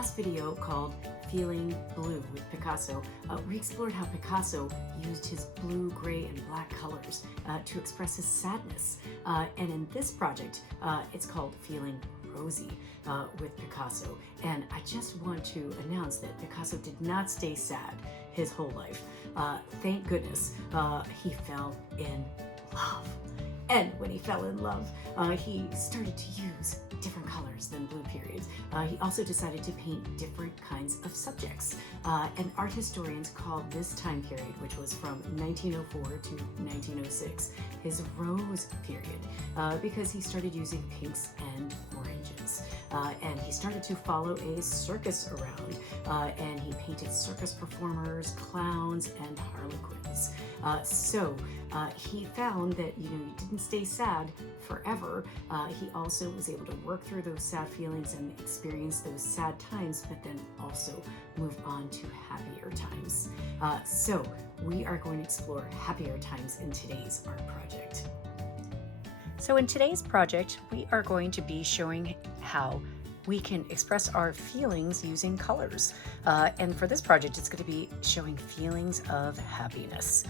last video called Feeling Blue with Picasso, we explored how Picasso used his blue, gray, and black colors to express his sadness. And in this project, it's called Feeling Rosy with Picasso. And I just want to announce that Picasso did not stay sad his whole life. Thank goodness he fell in love. And when he fell in love, he started to use different colors than blue periods. He also decided to paint different kinds of subjects. And art historians call this time period, which was from 1904 to 1906, his rose period, because he started using pinks and oranges. And he started to follow a circus around, and he painted circus performers, clowns, and harlequins. So he found that, you didn't stay sad forever. He also was able to work through those sad feelings and experience those sad times, but then also move on to happier times. So we are going to explore happier times in today's art project. So in today's project, we are going to be showing how we can express our feelings using colors. And for this project, it's going to be showing feelings of happiness.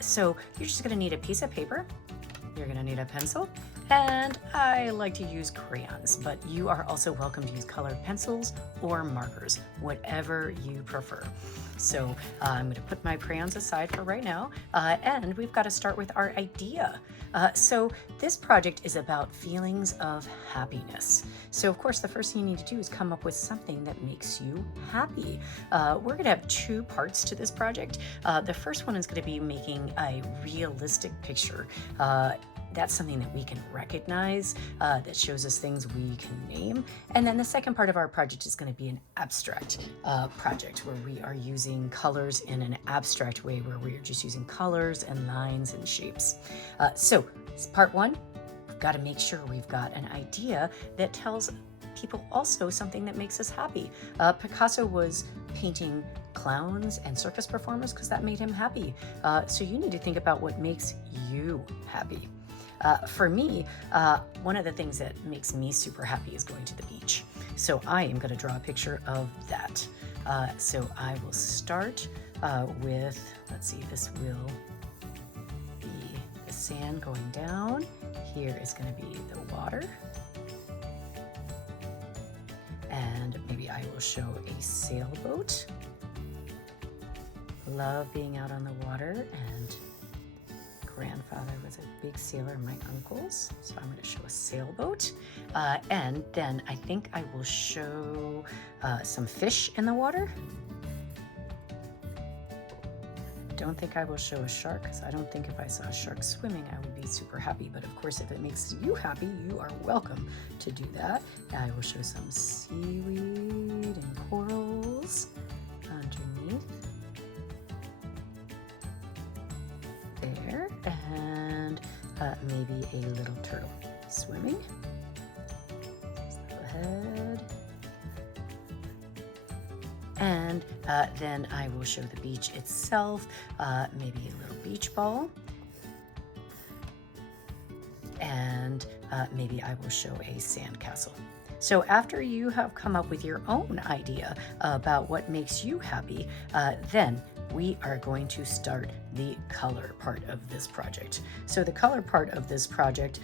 So you're just going to need a piece of paper. You're going to need a pencil. And I like to use crayons, but you are also welcome to use colored pencils or markers, whatever you prefer. So I'm going to put my crayons aside for right now, and we've got to start with our idea. So this project is about feelings of happiness. So of course, the first thing you need to do is come up with something that makes you happy. We're going to have two parts to this project. The first one is going to be making a realistic picture. That's something that we can recognize, that shows us things we can name. And then the second part of our project is going to be an abstract project where we are using colors in an abstract way, where we are just using colors and lines and shapes. So part one, we've got to make sure we've got an idea that tells people also something that makes us happy. Picasso was painting clowns and circus performers because that made him happy. So you need to think about what makes you happy. For me, one of the things that makes me super happy is going to the beach. So I am going to draw a picture of that. So I will start with, let's see, this will be the sand going down. Here is going to be the water. And maybe I will show a sailboat. Love being out on the water, and grandfather was a big sailor, my uncles, so I'm going to show a sailboat, and then I think I will show some fish in the water. Don't think I will show a shark, because I don't think if I saw a shark swimming I would be super happy, but of course if it makes you happy, you are welcome to do that. I will show some seaweed and corals underneath there, and maybe a little turtle swimming. Let's go ahead. And then I will show the beach itself, maybe a little beach ball. And maybe I will show a sandcastle. So after you have come up with your own idea about what makes you happy, then we are going to start the color part of this project. So the color part of this project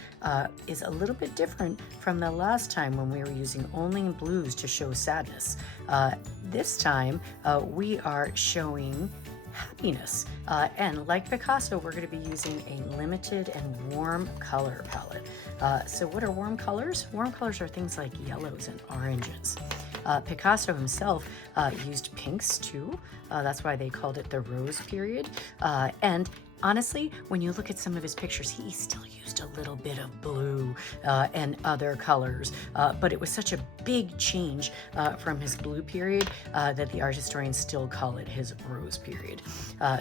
is a little bit different from the last time when we were using only blues to show sadness. This time we are showing happiness. And like Picasso, we're going to be using a limited and warm color palette. So what are warm colors? Warm colors are things like yellows and oranges. Picasso himself used pinks too. That's why they called it the rose period. And honestly, when you look at some of his pictures, he still used a little bit of blue and other colors, but it was such a big change from his blue period that the art historians still call it his rose period.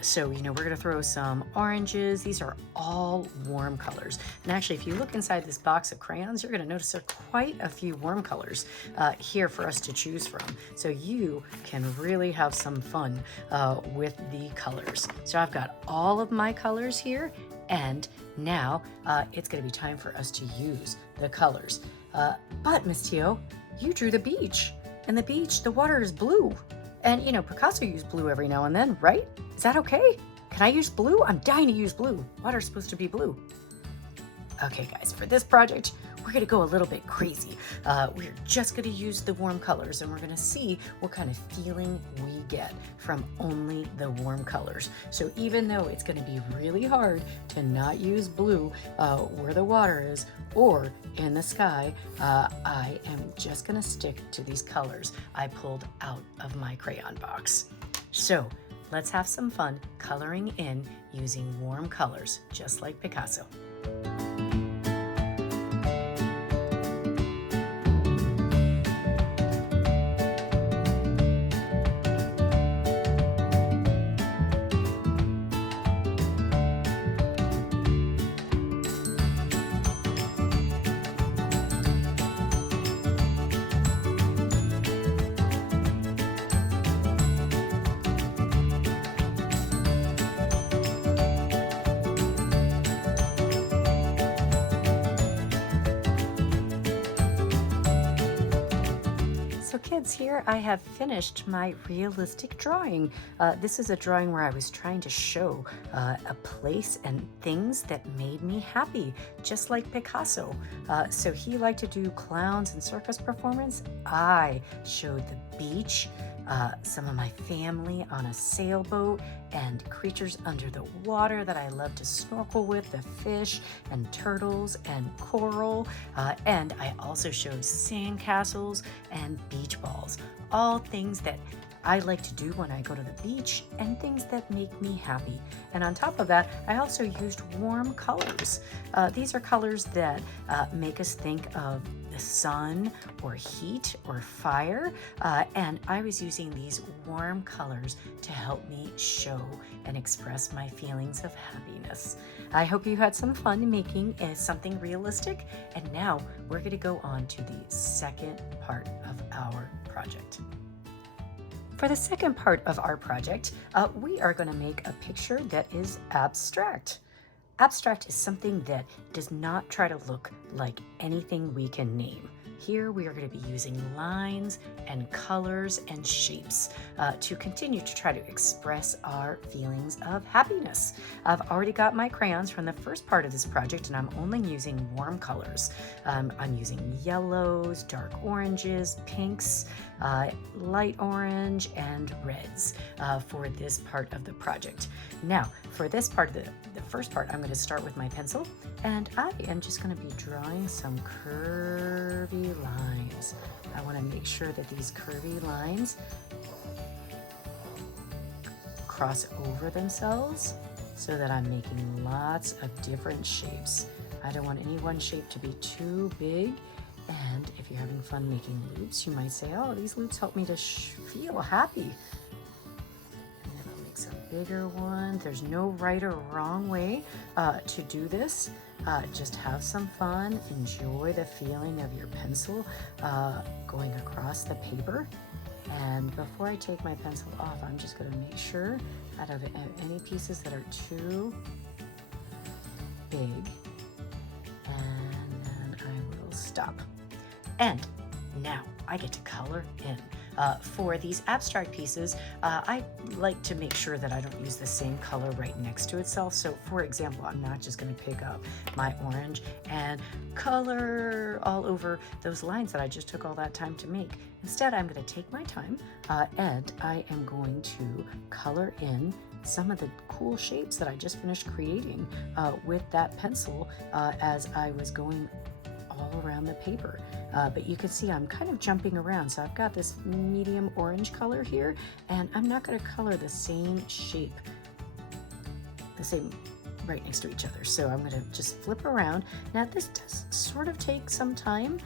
So, we're going to throw some oranges. These are all warm colors. And actually, if you look inside this box of crayons, you're going to notice there are quite a few warm colors here for us to choose from. So you can really have some fun with the colors. So I've got all of my colors here, and now it's going to be time for us to use the colors. But Miss Teo, you drew the beach. and the beach, the water is blue. And Picasso used blue every now and then, right? Is that okay? Can I use blue? I'm dying to use blue. Water's supposed to be blue. Okay, guys, for this project, we're gonna go a little bit crazy. We're just gonna use the warm colors, and we're gonna see what kind of feeling we get from only the warm colors. So even though it's gonna be really hard to not use blue where the water is or in the sky, I am just gonna stick to these colors I pulled out of my crayon box. So let's have some fun coloring in using warm colors, just like Picasso. So kids, here I have finished my realistic drawing. This is a drawing where I was trying to show a place and things that made me happy, just like Picasso. So he liked to do clowns and circus performance. I showed the beach, some of my family on a sailboat, and creatures under the water that I love to snorkel with, the fish and turtles and coral. And I also showed sandcastles and beach balls, all things that I like to do when I go to the beach and things that make me happy. And on top of that, I also used warm colors. These are colors that make us think of the sun or heat or fire. And I was using these warm colors to help me show and express my feelings of happiness. I hope you had some fun making something realistic. And now we're going to go on to the second part of our project. For the second part of our project, we are going to make a picture that is abstract. Abstract is something that does not try to look like anything we can name. Here we are going to be using lines and colors and shapes to continue to try to express our feelings of happiness. I've already got my crayons from the first part of this project, and I'm only using warm colors. I'm using yellows, dark oranges, pinks, light orange, and reds for this part of the project. Now, for this part of the first part, I'm going to start with my pencil, and I am just going to be drawing some curvy lines. I want to make sure that these curvy lines cross over themselves so that I'm making lots of different shapes. I don't want any one shape to be too big. And if you're having fun making loops, you might say, oh, these loops help me to feel happy. And then I'll make some bigger ones. There's no right or wrong way to do this. Just have some fun. Enjoy the feeling of your pencil going across the paper. And before I take my pencil off, I'm just going to make sure I don't have any pieces that are too big. And then I will stop. And now I get to color in. For these abstract pieces, I like to make sure that I don't use the same color right next to itself. So for example, I'm not just going to pick up my orange and color all over those lines that I just took all that time to make. Instead, I'm going to take my time and I am going to color in some of the cool shapes that I just finished creating with that pencil as I was going all around the paper. But you can see I'm kind of jumping around. So I've got this medium orange color here, and I'm not going to color the same shape, the same right next to each other. So I'm going to just flip around. Now this does sort of take some time,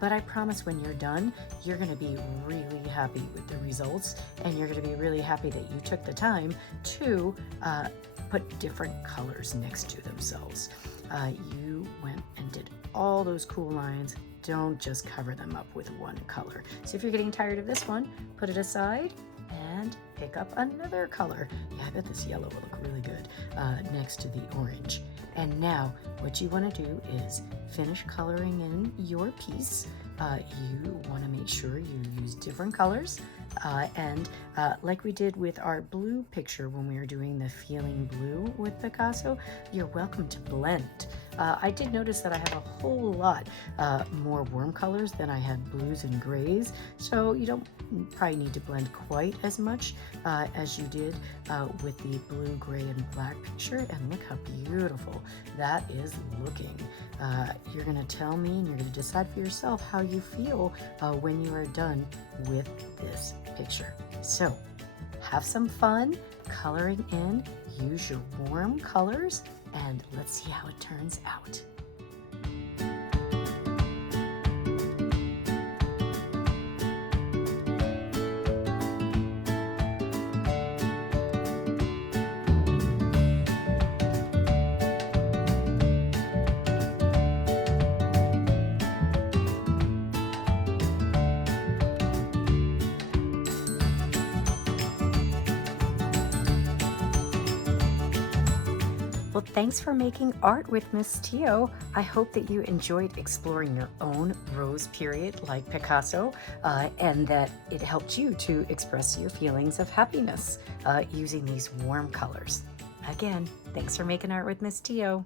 but I promise when you're done, you're going to be really happy with the results, and you're going to be really happy that you took the time to put different colors next to themselves. You went and did all those cool lines. Don't just cover them up with one color. So if you're getting tired of this one, put it aside and pick up another color. Yeah, I bet this yellow will look really good next to the orange. And now what you want to do is finish coloring in your piece. you want to make sure you use different colors. And like we did with our blue picture when we were doing the feeling blue with Picasso, you're welcome to blend. I did notice that I have a whole lot more warm colors than I had blues and grays, so you don't probably need to blend quite as much as you did with the blue, gray, and black picture. And look how beautiful that is looking. You're going to tell me and you're going to decide for yourself how you feel when you are done with this picture. So have some fun coloring in, use your warm colors, and let's see how it turns out. Well, thanks for making art with Miss Tio. I hope that you enjoyed exploring your own rose period like Picasso, and that it helped you to express your feelings of happiness using these warm colors. Again, thanks for making art with Miss Tio.